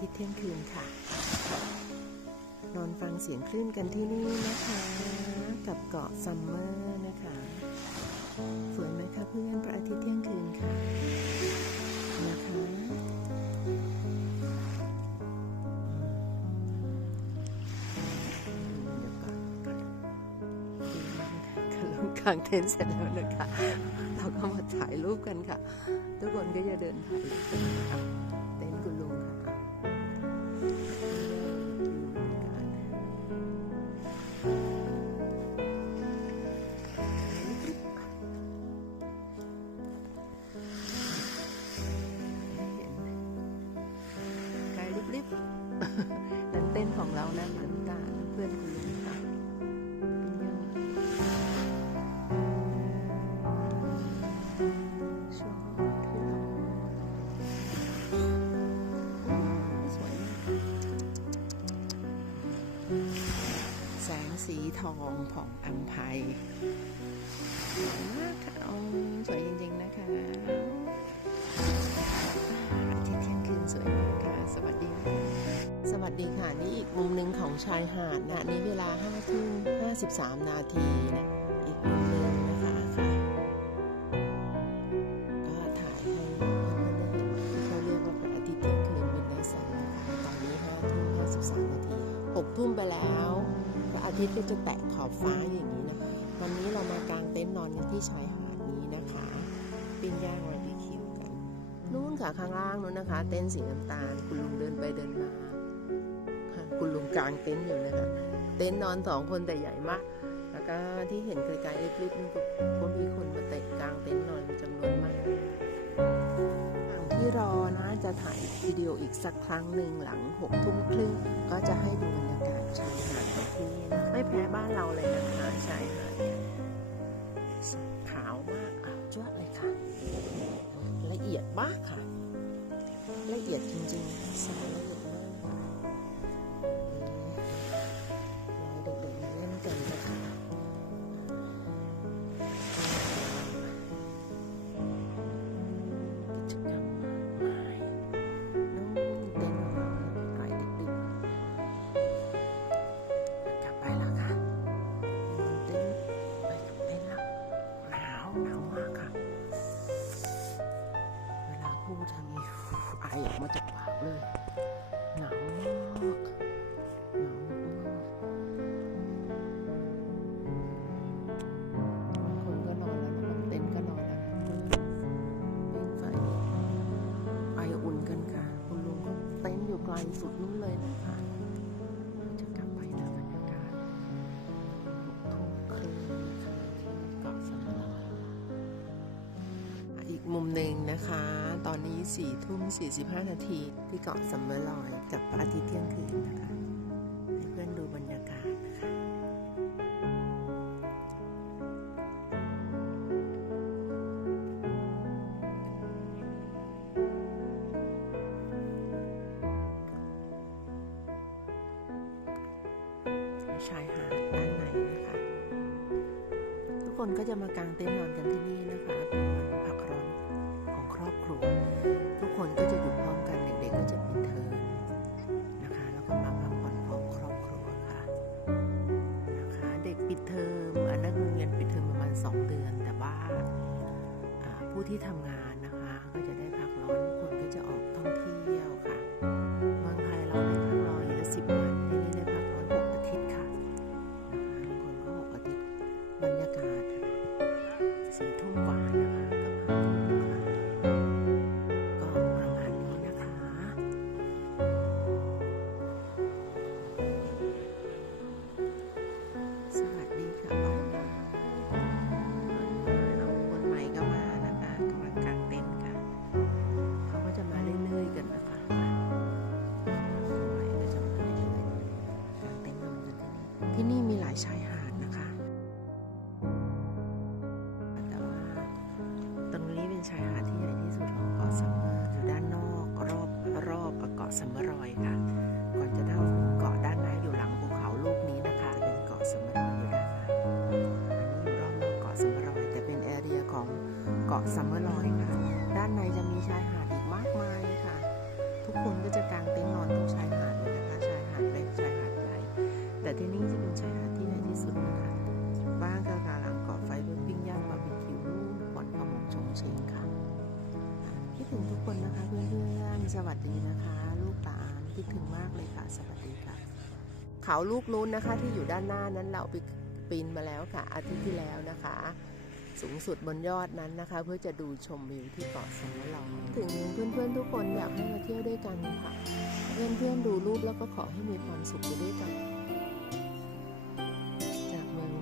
ทิตย์เที่ยงคืนค่ะนอนฟังเสียงคลื่นกันที่นี่นะคะกับเกาะซัมเมอร์นะคะสวยไหมคะเพื่อนพระอาทิตย์เที่ยงคืนค่ะนะคะกางเต็นท์เสร็จแล้วนะคะเราก็มาถ่ายรูปกันค่ะทุกคนก็จะเดินถ่ายรูปกันนะคะเต็นท์คุณลุงค่ะไกลลิบๆนั่นเต็นท์ของเรานะเหมือนกันเพื่อนคุณลุงค่ะแสงสีทองผ่องอัมไพสวยมากค่ะสวยจริงๆนะคะอาทิตย์เที่ยงคืนสวยมากค่ะสวัสดีค่ะนี่อีกมุมหนึ่งของชายหาดนะนี่เวลา5:53 นาทีนะอีกมุมหนึ่งนะคะค่ะก็ถ่ายให้เพื่อนๆที่เขาเรียกว่าพระอาทิตย์เที่ยงคืนมิดไนท์ซันนะคะตอนนี้5:53 นาที6 ทุ่มไปแล้วพระอาทิตย์ก็จะแตะขอบฟ้าอย่างนี้นะวันนี้เรามากางเต็นท์นอนกันที่ชายหาดนี้นะคะปิ้งย่างบาร์บีคิวกันนู่นค่ะข้างล่างนู้นนะคะเต็นท์สีน้ำตาลคุณลุงเดินไปเดินมาคุณลุงกางเต็นท์อยู่นะคะเต็นท์นอน2 คนแต่ใหญ่มากแล้วก็ที่เห็นไกลๆริบๆนี่ก็มีคนมาเตะกางเต็นท์นอนจำนวนมากหลังที่รอนะจะถ่ายวิดีโออีกสักครั้งหนึ่งหลัง6 ทุ่มครึ่งก็จะให้ดูบรรยากาศชายหาดของที่นี่นะไม่แพ้บ้านเราเลยนะคะชายหาดเนี่ยขาวมากจ้วะเลยค่ะละเอียดมากค่ะละเอียดจริงๆสวยละเอียดมากเด็กๆมาเล่นกันนะคะกิจกรรมมากมายนู่นเต็นท์ของเราไกลดึกๆกลับไปแล้วค่ะเต็นท์ไปกับเต็นท์แล้วหนาวมากค่ะเวลาพูดทำนี้ไอออกมาจากปากเลยหนาวมากคนก็นอนแล้วนะเต็นท์ก็นอนแล้วนะปิ้งไฟไออุ่นกันค่ะคุณลุงก็เต็นท์อยู่ไกลสุดนู้นเลยนะคะจะกลับไปนะบรรยากาศ6 ทุ่มครึ่งนะคะที่เกาะสำโรงอีกมุมหนึ่งนะคะตอนนี้4:45 นาทีที่เกาะซัมเมอร์ลอยกับพระอาทิตย์เที่ยงคืนนะคะให้เพื่อนดูบรรยากาศนะคะชายหาดด้านในนะคะทุกคนก็จะมากางเต็นท์นอนกันที่นี่นะคะเป็นวันพักร้อนของครอบครัวทุกคนก็จะอยู่พร้อมกันเด็กๆก็จะปิดเทอมนะคะแล้วก็มาพักผ่อนพร้อมครอบครัวค่ะนะคะเด็กปิดเทอมนักเรียนปิดเทอมประมาณ2 เดือนแต่ว่าผู้ที่ทำงานนะคะก็จะได้พักร้อนคนก็จะออกท่องเที่ยวค่ะเมืองไทยเราได้พักร้อนอยู่ละ10 วันที่นี่ได้พักร้อน6 อาทิตย์ค่ะนะคะบางคนก็6 อาทิตย์บรรยากาศ4 ทุ่มกว่านะคะกับ5 ทุ่มค่ะก็ประมาณนี้นะคะสวัสดีค่ะคนใหม่ก็มานะคะกำลังกางเต็นท์ค่ะเขาก็จะมาเรื่อยๆกันนะคะคนใหม่ก็จะมาเรื่อยๆกางเต็นท์นอนกันที่นี่มีหลายชายหาดนะคะแต่ว่าตรงนี้เป็นชายหาดที่ใหญ่ที่สุดของเกาะซัมเมอร์อยู่ด้านนอกรอบเกาะซัมเมอร์ลอยค่ะก่อนจะเข้าเกาะด้านในอยู่หลังภูเขาลูกนี้นะคะเป็นเกาะซัมเมอร์ลอยอยู่ด้านในอันนี้อยู่รอบนอกเกาะซัมเมอร์ลอยแต่เป็นแอเรียของเกาะซัมเมอร์ลอยค่ะด้านในจะมีชายหาดอีกมากมายค่ะทุก คนก็จะกางเต็นท์นอนตรงชายหาดเลยนะคะชายหาดเล็กชายหาดใหญ่แต่ที่นี่จะเป็นชายหาดที่ใหญ่ที่สุดนะคะบ้านก็กำลังก่อไฟเพื่อปิ้งย่างบาร์บีคิวผ่อนประมงชงเชงค่ะคิดถึงทุกคนนะคะเพื่อนๆสวัสดีนะคะ ลูกหลานคิดถึงมากเลยค่ะสวัสดีค่ะเขาลูกนู้นนะคะที่อยู่ด้านหน้านั้นเราไปปีนมาแล้วค่ะอาทิตย์ที่แล้วนะคะสูงสุดบนยอดนั้นนะคะเพื่อจะดูชมวิวที่เกาะสำมะลองถึงเพื่อนๆทุกคนอยากให้มาเที่ยวด้วยกันค่ะเพื่อนๆดูรูปแล้วก็ขอให้มีความสุขไปด้วยกันจากเมือง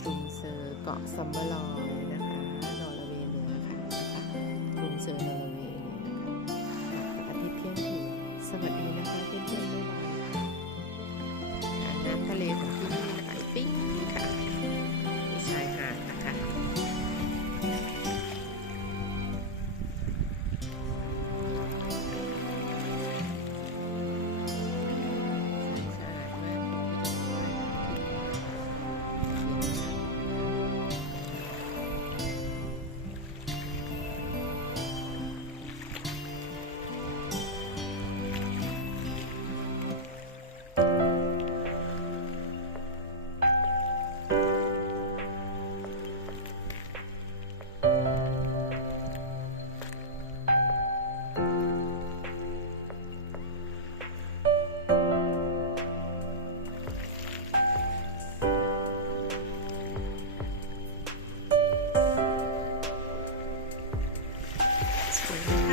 ทรูมเซอร์เกาะสำมะลองเลยนะคะนอร์เวย์เหนือค่ะนะคะทรูมเซอร์นอร์เวย์เนี่ยนะคะอาทิตย์เที่ยงคืนสวัสดีนะคะเพื่อนๆบ๊ายบายค่ะน้ำทะเลของที่นี่ไหลปิ้งค่ะมีชายหาดนะคะสวย